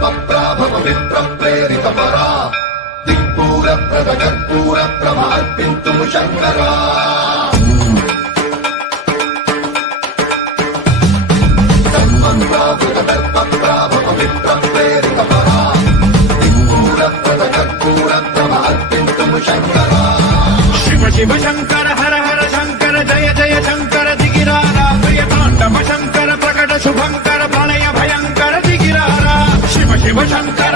स्वप्राभव मित्र प्रेरित परा दिक्पूर प्रद कर्पूर प्रभार्पिन्तुं शङ्करा तन्मन्त्रावृतदर्पप्राभव मित्र प्रेरित परा दिक्पूर प्रद कर्पूर प्रभार्पिन्तुं शङ्करा शिव शिव शङ्कर हर हर शङ्कर जय जय शङ्कर दिगिरारा प्रियताण्डव शङ्कर प्रकट शुभङ्कर प्रणय भयङ्कर दिगिरारा शिव शिव शङ्कर